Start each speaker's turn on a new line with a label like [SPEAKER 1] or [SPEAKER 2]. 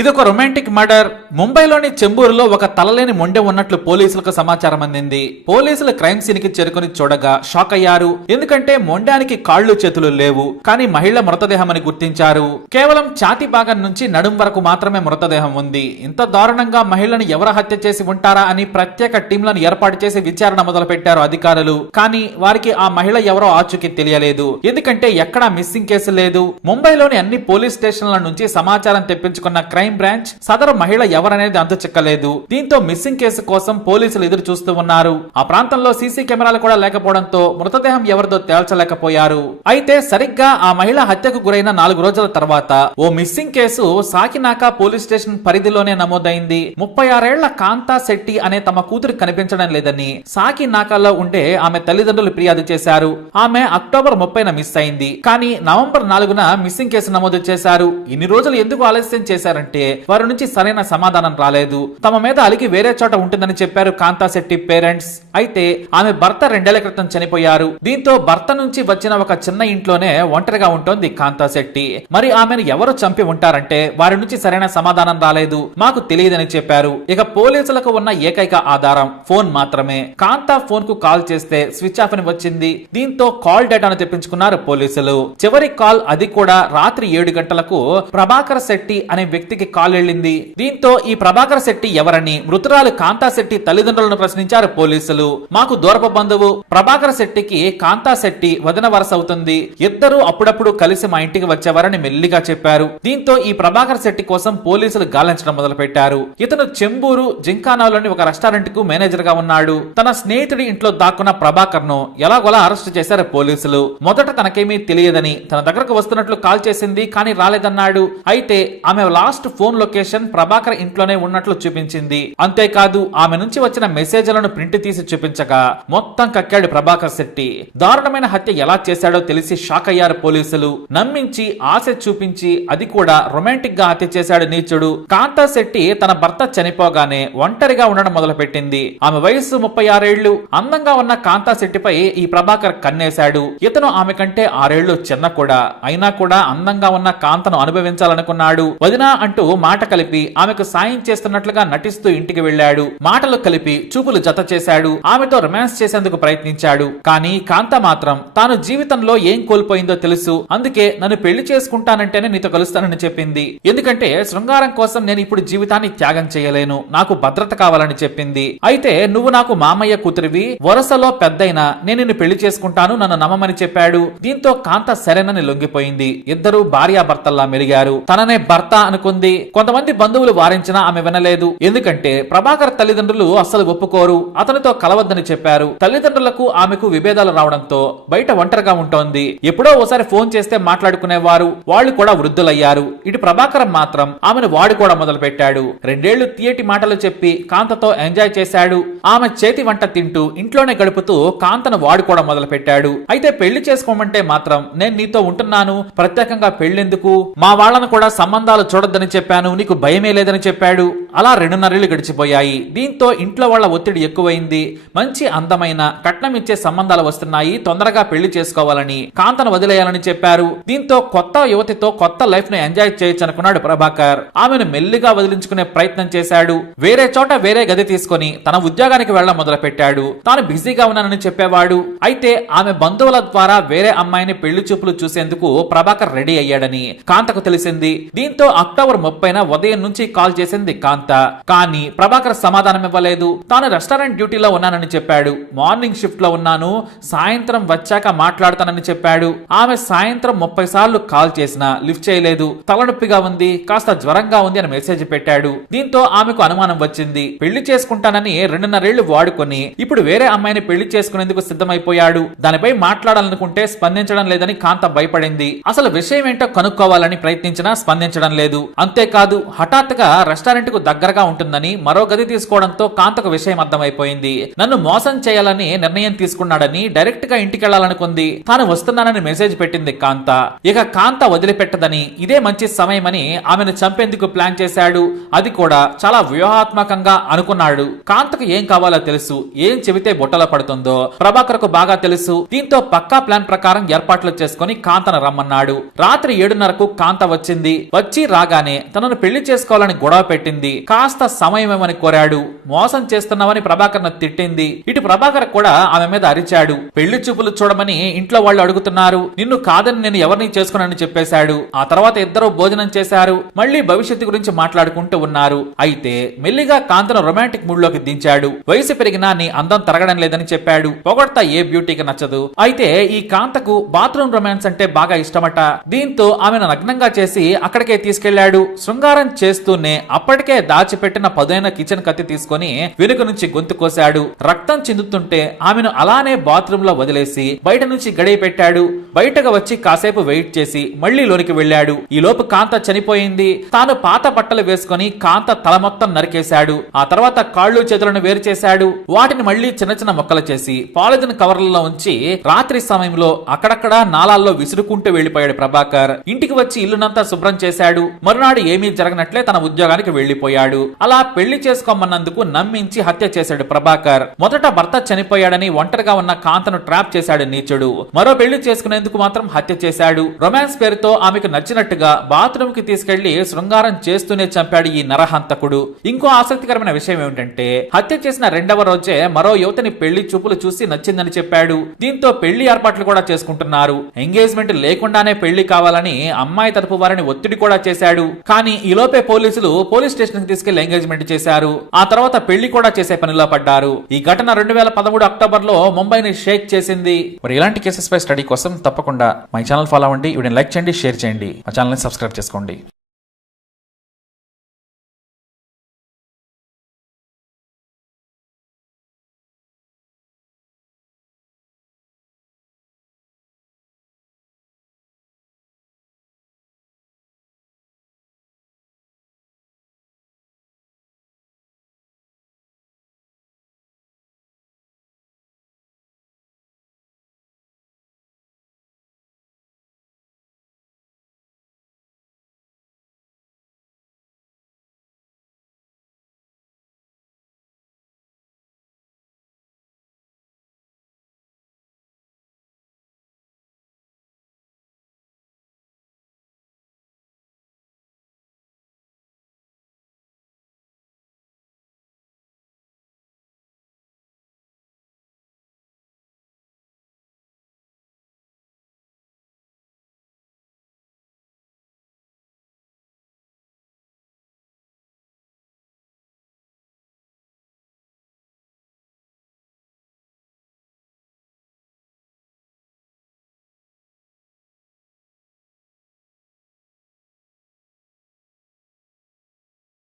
[SPEAKER 1] ఇదొక romantic murder. ముంబైలోని చెంబూరులో ఒక తలలేని మొండె ఉన్నట్లు పోలీసులకు సమాచారం అందింది. పోలీసులు క్రైమ్ సీన్కి చేరుకుని చూడగా షాక్ అయ్యారు. ఎందుకంటే మొండానికి కాళ్ళు చేతులు లేవు. కానీ మహిళ మృతదేహం అని గుర్తించారు. కేవలం ఛాతి భాగం నుంచి నడుం వరకు మాత్రమే మృతదేహం ఉంది. ఇంత దారుణంగా మహిళను ఎవరు హత్య చేసి ఉంటారా అని ప్రత్యేక టీంలను ఏర్పాటు చేసి విచారణ మొదలుపెట్టారు అధికారులు. కానీ వారికి ఆ మహిళ ఎవరో ఆచూకీ తెలియలేదు. ఎందుకంటే ఎక్కడా మిస్సింగ్ కేసు లేదు. ముంబైలోని అన్ని పోలీస్ స్టేషన్ల నుంచి సమాచారం తెప్పించుకున్న క్రైమ్ బ్రాంచ్ సదరు మహిళ ఎవరనేది అంతు చిక్కలేదు. దీంతో మిస్సింగ్ కేసు కోసం పోలీసులు ఎదురు చూస్తూ ఉన్నారు. ఆ ప్రాంతంలో సీసీ కెమెరాలు కూడా లేకపోవడంతో మృతదేహం ఎవరిదో తేల్చలేకపోయారు. అయితే సరిగ్గా ఆ మహిళ హత్యకు గురైన నాలుగు రోజుల తర్వాత ఓ missing case Sakinaka police station పరిధిలోనే నమోదైంది. ముప్పై ఆరేళ్ళ కాంతా శెట్టి అనే తమ కూతురు కనిపించడం లేదని సాకినాకాలో ఉండే ఆమె తల్లిదండ్రులు ఫిర్యాదు చేశారు. ఆమె అక్టోబర్ ముప్పైన మిస్ అయింది. కానీ నవంబర్ నాలుగున మిస్సింగ్ కేసు నమోదు చేశారు. ఇన్ని రోజులు ఎందుకు ఆలస్యం చేశారంటే వారి నుంచి సరైన సమాధానం రాలేదు. తమ మీద అలిగి వేరే చోట ఉంటుందని చెప్పారు కాంతా శెట్టి పేరెంట్స్. అయితే ఆమె భర్త రెండేళ్ళ క్రితం చనిపోయారు. దీంతో భర్త నుంచి వచ్చిన ఒక చిన్న ఇంట్లోనే ఒంటరిగా ఉంటోంది కాంతాశెట్టి. మరి ఆమెను ఎవరు చంపి ఉంటారంటే వారి నుంచి సరైన సమాధానం రాలేదు. మాకు తెలియదని చెప్పారు. ఇక పోలీసులకు ఉన్న ఏకైక ఆధారం ఫోన్ మాత్రమే. కాంతా ఫోన్కు కాల్ చేస్తే స్విచ్ ఆఫ్ అని వచ్చింది. దీంతో కాల్ డేటాను తెప్పించుకున్నారు పోలీసులు. చివరి కాల్ అది కూడా రాత్రి ఏడు గంటలకు ప్రభాకర్ శెట్టి అనే వ్యక్తికి కాల్ వెళ్ళింది దీంతో ఈ ప్రభాకర్ శెట్టి ఎవరని మృతురాలు కాంతా శెట్టి తల్లిదండ్రులను ప్రశ్నించారు పోలీసులు. మాకు దూరపు బంధువు. ప్రభాకర్ శెట్టికి కాంతా శెట్టి వదిన వరస అవుతుంది. ఇద్దరు అప్పుడప్పుడు కలిసి మా ఇంటికి వచ్చేవారని మెల్లిగా చెప్పారు. దీంతో ఈ ప్రభాకర్ శెట్టి కోసం పోలీసులు గాలించడం మొదలు పెట్టారు ఇతను చెంబూరు జింకానాలోని ఒక రెస్టారెంట్కు మేనేజర్గా ఉన్నాడు. తన స్నేహితుడి ఇంట్లో దాక్కున్న ప్రభాకర్ను ఎలాగోలా అరెస్ట్ చేశారు పోలీసులు. మొదట తనకేమీ తెలియదని తన దగ్గరకు వస్తున్నట్లు కాల్ చేసింది కానీ రాలేదన్నాడు. అయితే ఆమె లాస్ట్ ఫోన్ లొకేషన్ ప్రభాకర్ ఇంట్లోనే ఉన్నట్లు చూపించింది. అంతేకాదు ఆమె నుంచి వచ్చిన మెసేజ్లను ప్రింట్ తీసి చూపించగా మొత్తం కక్కాడు ప్రభాకర్ శెట్టి. దారుణమైన హత్య ఎలా చేశాడో తెలిసి షాక్ అయ్యారు పోలీసులు. నమ్మించి ఆశ చూపించి అది కూడా రొమాంటిక్గా హత్య చేశాడు నీచుడు. కాంతా శెట్టి తన భర్త చనిపోగానే ఒంటరిగా ఉండడం మొదలుపెట్టింది. ఆమె వయస్సు ముప్పై ఆరేళ్ళు అందంగా ఉన్న కాంతా శెట్టిపై ఈ ప్రభాకర్ కన్నేశాడు. ఇతను ఆమె కంటే ఆరేళ్ళు చిన్న కూడా. అయినా కూడా అందంగా ఉన్న కాంతను అనుభవించాలనుకున్నాడు. వదినా అంటూ మాట కలిపి ఆమెకు సాయం చేస్తున్నట్లుగా నటిస్తూ ఇంటికి వెళ్ళాడు. మాటలు కలిపి చూపులు జత చేశాడు. ఆమెతో రొమాన్స్ చేసేందుకు ప్రయత్నించాడు. కానీ కాంత మాత్రం తాను జీవితంలో ఏం కోల్పోయిందో తెలుసు. అందుకే నన్ను పెళ్ళి చేసుకుంటానంటేనే నీతో కలుస్తానని చెప్పింది. ఎందుకంటే శృంగారం కోసం నేను ఇప్పుడు జీవితాన్ని త్యాగం చేయలేను. నాకు భద్రత కావాలని చెప్పింది. అయితే నువ్వు నాకు మామయ్య కూతురివి. వరుసలో పెద్దయినా నేను నిన్ను పెళ్ళి చేసుకుంటాను నన్ను నమ్మమని చెప్పాడు. దీంతో కాంత సరేనని లొంగిపోయింది. ఇద్దరు భార్యాభర్తల్లా మెలిగారు. తననే భర్త అనుకుంది. కొంతమంది బంధువులు వారించినా ఆమె వినలేదు. ఎందుకంటే ప్రభాకర్ తల్లిదండ్రులు అస్సలు ఒప్పుకోరు. అతనితో కలవద్దని చెప్పారు. తల్లిదండ్రులకు ఆమెకు విభేదాలు రావడంతో బయట ఒంటరిగా ఉంటోంది. ఎప్పుడో ఒకసారి ఫోన్ చేస్తే మాట్లాడుకునేవారు. వాళ్ళు కూడా వృద్ధులయ్యారు. ఇటు ప్రభాకరం మాత్రం ఆమెను వాడుకోవడం మొదలు పెట్టాడు రెండేళ్ళు తీయటి మాటలు చెప్పి కాంతతో ఎంజాయ్ చేశాడు. ఆమె చేతి వంట తింటూ ఇంట్లోనే గడుపుతూ కాంతను వాడుకోవడం మొదలు పెట్టాడు అయితే పెళ్ళి చేసుకోమంటే మాత్రం నేను నీతో ఉంటున్నాను. ప్రత్యేకంగా పెళ్ళెందుకు మా వాళ్ళను కూడా సంబంధాలు చూడొద్దని చెప్పాను నీకు భయమే లేదని చెప్పాడు. అలా రెండున్నరేళ్ళు గడిచిపోయాయి. దీంతో ఇంట్లో వాళ్ళ ఒత్తిడి ఎక్కువైంది. మంచి అందమైన కట్నం ఇచ్చే సంబంధాలు వస్తున్నాయి. తొందరగా పెళ్ళి చేసుకోవాలని కాంతను వదిలేయాలని చెప్పారు. దీంతో కొత్త యువతితో కొత్త లైఫ్ను ఎంజాయ్ చేయొచ్చు అనుకున్నాడు ప్రభాకర్. ఆమెను మెల్లిగా వదిలించుకునే ప్రయత్నం చేశాడు. వేరే చోట వేరే గది తీసుకొని తన ఉద్యోగానికి వెళ్ళడం మొదలు పెట్టాడు తాను బిజీగా ఉన్నానని చెప్పేవాడు. అయితే ఆమె బంధువుల ద్వారా వేరే అమ్మాయిని పెళ్ళి చూపులు చూసేందుకు ప్రభాకర్ రెడీ అయ్యాడని కాంతకు తెలిసింది. దీంతో అక్టోబర్ ముప్పైన ఉదయం నుంచి కాల్ చేసింది కాంత. కానీ ప్రభాకర్ సమాధానం ఇవ్వలేదు తాను రెస్టారెంట్ డ్యూటీలో ఉన్నానని చెప్పాడు. మార్నింగ్ షిఫ్ట్లో ఉన్నాను. సాయంత్రం వచ్చాక మాట్లాడతానని చెప్పాడు. ఆమె సాయంత్రం ముప్పై సార్లు కాల్ చేసినా లిఫ్ట్ చేయలేదు. తలనొప్పిగా ఉంది. కాస్త జ్వరంగా ఉంది అని మెసేజ్ పెట్టాడు. దీంతో ఆమెకు అనుమానం వచ్చింది. పెళ్ళి చేసుకుంటానని రెండున్నరేళ్ళు వాడుకొని ఇప్పుడు వేరే అమ్మాయిని పెళ్ళి చేసుకునేందుకు సిద్ధమైపోయాడు. దానిపై మాట్లాడాలనుకుంటే స్పందించడం లేదని కాంత భయపడింది. అసలు విషయం ఏంటో కనుక్కోవాలని ప్రయత్నించినా స్పందించడం లేదు. అంతేకాదు హఠాత్తుగా రెస్టారెంట్కు దగ్గరగా ఉంటుందని మరో గది తీసుకోవడంతో కాంతకు విషయం అర్థమైపోయింది. నన్ను మోసం చేయాలని నిర్ణయం తీసుకున్నాడని డైరెక్ట్గా ఇంటికెళ్ళాలనుకుంది. తాను వస్తున్నానని మెసేజ్ పెట్టింది కాంత. ఇక కాంత వదిలిపెట్టదని ఇదే మంచి సమయమని ఆమెను చంపేందుకు ప్లాన్ చేశాడు. అది కూడా చాలా వ్యూహాత్మకంగా అనుకున్నాడు. కాంతకు ఏం కావాలో తెలుసు. ఏం చెబితే బుట్టలో పడుతుందో ప్రభాకర్కు బాగా తెలుసు. దీంతో పక్కా ప్లాన్ ప్రకారం ఏర్పాట్లు చేసుకుని కాంతను రమ్మన్నాడు. రాత్రి ఏడున్నరకు కాంత వచ్చింది. వచ్చి రాగానే తనను పెళ్ళి చేసుకోవాలని గొడవ పెట్టింది. కాస్త సమయం కోరాడు? మోసం చేస్తున్నావని ప్రభాకర్ తిట్టింది. ఇటు ప్రభాకర్ కూడా ఆమె మీద అరిచాడు. పెళ్ళి చూపులు చూడమని ఇంట్లో వాళ్ళు అడుగుతున్నారు. నిన్ను కాదని నేను ఎవరిని చేసుకున్నానని చెప్పేశాడు. ఆ తర్వాత ఇద్దరు భోజనం చేశారు. మళ్ళీ భవిష్యత్తు గురించి మాట్లాడుకుంటూ ఉన్నారు. అయితే మెల్లిగా కాంతను రొమాంటిక్ మూడ్లోకి దించాడు. వయసు పెరిగినా నీ అందం తరగడం లేదని చెప్పాడు. పొగడతా ఏ బ్యూటీకి నచ్చదు. అయితే ఈ కాంతకు బాత్రూమ్ రొమాన్స్ అంటే బాగా ఇష్టమట. దీంతో ఆమెను నగ్నంగా చేసి అక్కడికే తీసుకెళ్ళాడు. శృంగారం చేస్తూనే అప్పటికే దాచిపెట్టిన పదైన కిచెన్ కత్తి తీసుకొని వెనుక నుంచి గొంతు కోశాడు. రక్తం చిందుతుంటే ఆమెను అలానే బాత్రూమ్లో వదిలేసి బయట నుంచి గడియ పెట్టాడు. బయటకు వచ్చి కాసేపు వెయిట్ చేసి మళ్ళీ లోనికి వెళ్ళాడు. ఈ లోపు కాంత చనిపోయింది. తాను పాత బట్టలు వేసుకొని కాంత తల మొత్తం నరికేశాడు. ఆ తర్వాత కాళ్ళు చేతులను వేరు చేశాడు. వాటిని మళ్ళీ చిన్న చిన్న మొక్కలు చేసి పాలిథిన్ కవర్లలో ఉంచి రాత్రి సమయంలో అక్కడక్కడా నాలాల్లో విసురుకుంటూ వెళ్ళిపోయాడు ప్రభాకర్. ఇంటికి వచ్చి ఇల్లునంతా శుభ్రం చేశాడు. మరునాడు ఏమీ జరగనట్లే తన ఉద్యోగానికి వెళ్ళిపోయాడు అలా పెళ్ళి చేసుకోమన్నందుకు నమ్మించి హత్య చేశాడు ప్రభాకర్. మొదట భర్త చనిపోయాడని ఒంటరిగా ఉన్న కాంతను ట్రాప్ చేశాడు నీచుడు. మరో పెళ్ళి చేసుకునేందుకు మాత్రం హత్య చేశాడు. రొమాన్స్ పేరుతో ఆమెకు నచ్చినట్టుగా బాత్రూమ్కి తీసుకెళ్ళి శృంగారం చేస్తూనే చంపాడు ఈ నరహంతకుడు. ఇంకో ఆసక్తికరమైన విషయం ఏమిటంటే హత్య చేసిన రెండవ రోజే మరో యువతిని పెళ్ళి చూపులు చూసి నచ్చిందని చెప్పాడు. దీంతో పెళ్ళి ఏర్పాట్లు కూడా చేసుకుంటున్నారు. ఎంగేజ్మెంట్ లేకుండానే పెళ్ళి కావాలని అమ్మాయి తరపు వారిని ఒత్తిడి కూడా చేశాడు. కానీ ఈలోపే పోలీసులు పోలీస్ స్టేషన్ కి తీసుకెళ్ళి ఎంగేజ్మెంట్ చేశారు. ఆ తర్వాత పెళ్ళి కూడా చేసే పనిలో పడ్డారు. ఈ ఘటన రెండు వేల పదమూడు అక్టోబర్లో ముంబైని షేక్ చేసింది. మరి ఇలాంటి కేసెస్ పై స్టడీ కోసం తప్పకుండా మై ఛానల్ ఫాలో అవ్వండి. వీడిని లైక్ చేయండి షేర్ చేయండి. మా ఛానల్ని సబ్స్క్రైబ్ చేసుకోండి.